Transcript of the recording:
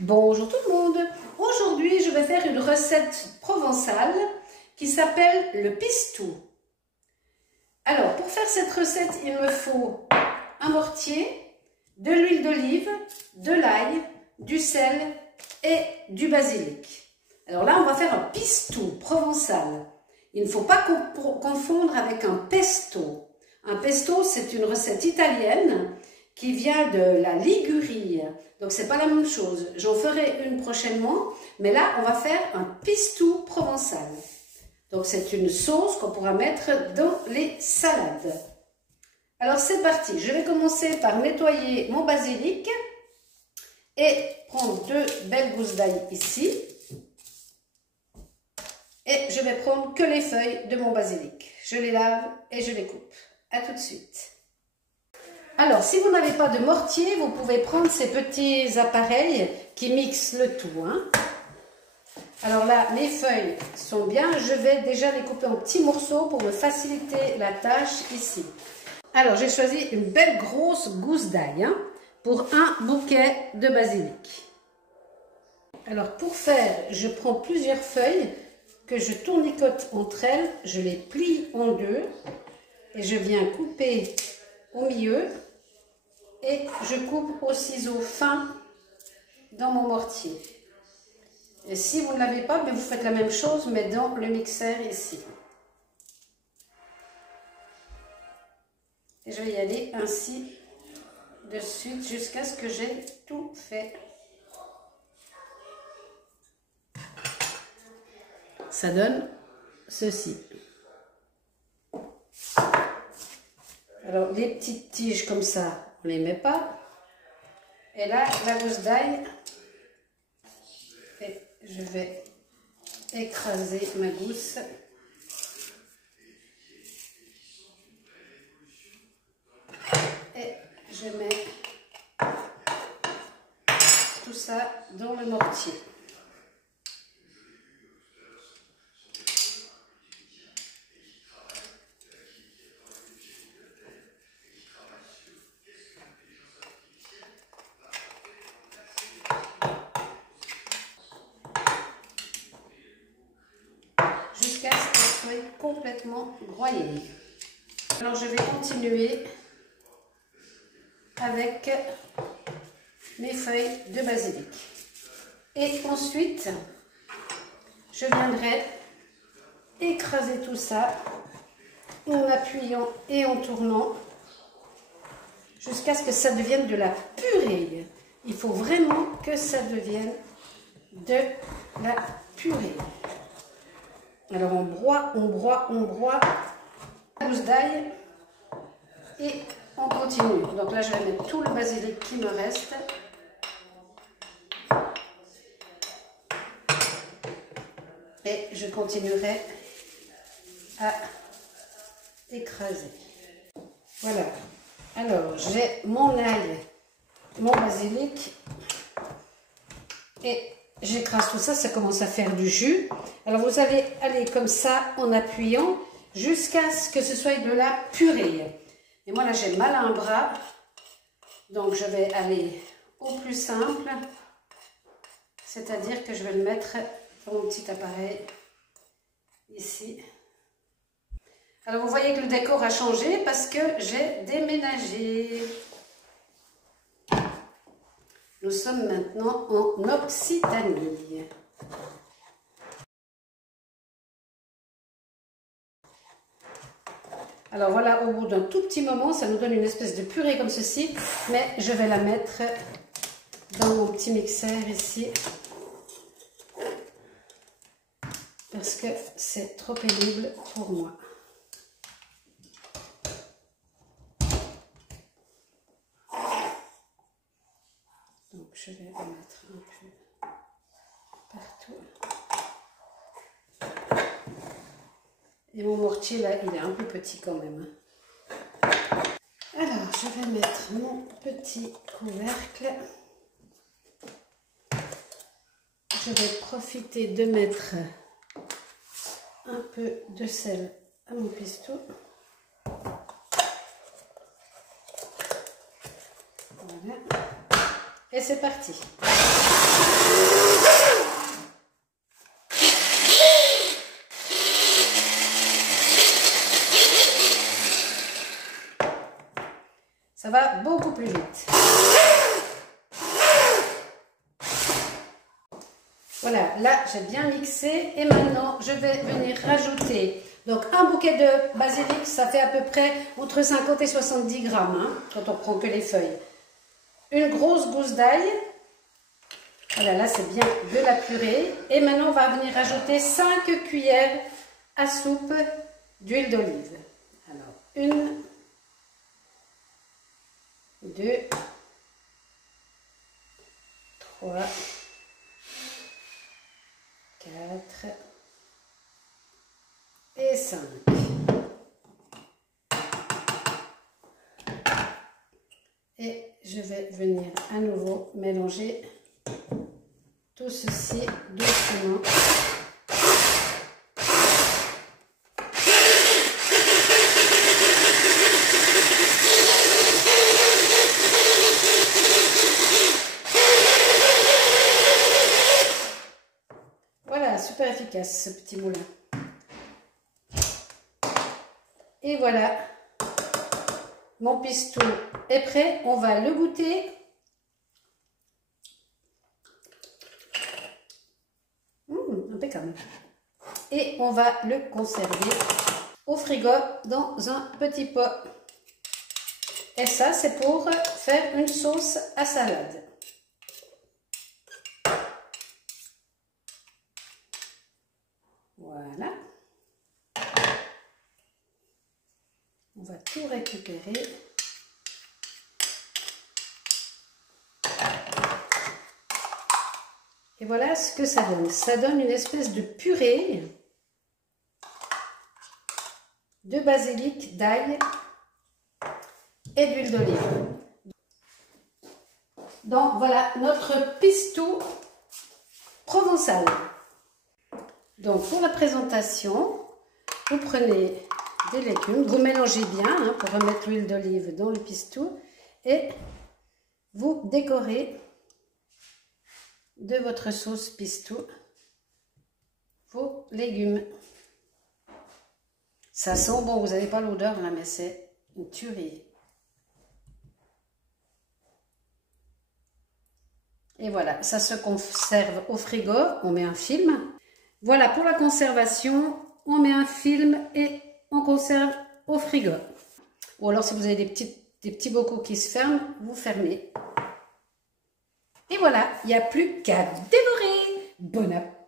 Bonjour tout le monde. Aujourd'hui, je vais faire une recette provençale qui s'appelle le pistou. Alors, pour faire cette recette, il me faut un mortier, de l'huile d'olive, de l'ail, du sel et du basilic. Alors là, on va faire un pistou provençal. Il ne faut pas confondre avec un pesto. Un pesto, c'est une recette italienne qui vient de la Ligurie. Donc, c'est pas la même chose. J'en ferai une prochainement, mais là, on va faire un pistou provençal. Donc, c'est une sauce qu'on pourra mettre dans les salades. Alors, c'est parti. Je vais commencer par nettoyer mon basilic et prendre deux belles gousses d'ail ici. Et je vais prendre que les feuilles de mon basilic. Je les lave et je les coupe. À tout de suite. Alors, si vous n'avez pas de mortier, vous pouvez prendre ces petits appareils qui mixent le tout. Alors là, mes feuilles sont bien. Je vais déjà les couper en petits morceaux pour me faciliter la tâche ici. Alors, j'ai choisi une belle grosse gousse d'ail pour un bouquet de basilic. Alors, pour faire, je prends plusieurs feuilles que je tournicote entre elles. Je les plie en deux et je viens couper au milieu. Et je coupe au ciseau fin dans mon mortier. Et si vous ne l'avez pas, vous faites la même chose, mais dans le mixeur ici. Et je vais y aller ainsi de suite jusqu'à ce que j'ai tout fait. Ça donne ceci. Alors, les petites tiges comme ça, on ne les met pas. Et là, la gousse d'ail, et je vais écraser ma gousse. Et je mets tout ça dans le mortier. Jusqu'à ce qu'elle soit complètement broyée. Alors je vais continuer avec mes feuilles de basilic. Et ensuite, je viendrai écraser tout ça en appuyant et en tournant jusqu'à ce que ça devienne de la purée. Il faut vraiment que ça devienne de la purée. Alors on broie la gousse d'ail et on continue. Donc là je vais mettre tout le basilic qui me reste. Et je continuerai à écraser. Voilà. Alors j'ai mon ail, mon basilic et j'écrase tout ça, ça commence à faire du jus. Alors vous allez aller comme ça en appuyant jusqu'à ce que ce soit de la purée. Et moi là j'ai mal à un bras, donc je vais aller au plus simple, c'est-à-dire que je vais le mettre dans mon petit appareil ici. Alors vous voyez que le décor a changé parce que j'ai déménagé. Nous sommes maintenant en Occitanie. Alors voilà, au bout d'un tout petit moment, ça nous donne une espèce de purée comme ceci, mais je vais la mettre dans mon petit mixeur ici, parce que c'est trop pénible pour moi. Donc je vais en mettre un peu partout. Et mon mortier là, il est un peu petit quand même. Alors je vais mettre mon petit couvercle. Je vais profiter de mettre un peu de sel à mon pistou. Voilà. Et c'est parti. Ça va beaucoup plus vite. Voilà, là j'ai bien mixé et maintenant je vais venir rajouter donc un bouquet de basilic, ça fait à peu près entre 50 et 70 grammes hein, quand on prend que les feuilles. Une grosse gousse d'ail, voilà là c'est bien de la purée et maintenant on va venir rajouter 5 cuillères à soupe d'huile d'olive. Alors une, 2, 3, 4 et 5. Et je vais venir à nouveau mélanger tout ceci doucement. Voilà, super efficace ce petit moulin. Et voilà, mon pistou est prêt. On va le goûter. Impeccable. Et on va le conserver au frigo dans un petit pot. Et ça, c'est pour faire une sauce à salade. Voilà. On va tout récupérer. Et voilà ce que ça donne. Ça donne une espèce de purée de basilic, d'ail et d'huile d'olive. Donc voilà notre pistou provençal. Donc pour la présentation, vous prenez des légumes, vous mélangez bien hein, pour remettre l'huile d'olive dans le pistou et vous décorez de votre sauce pistou vos légumes. Ça sent bon, vous n'avez pas l'odeur là, mais c'est une tuerie. Et voilà, ça se conserve au frigo, on met un film. Voilà, pour la conservation, on met un film et on conserve au frigo. Ou alors si vous avez des petits bocaux qui se ferment, vous fermez. Et voilà, il n'y a plus qu'à dévorer. Bon appétit!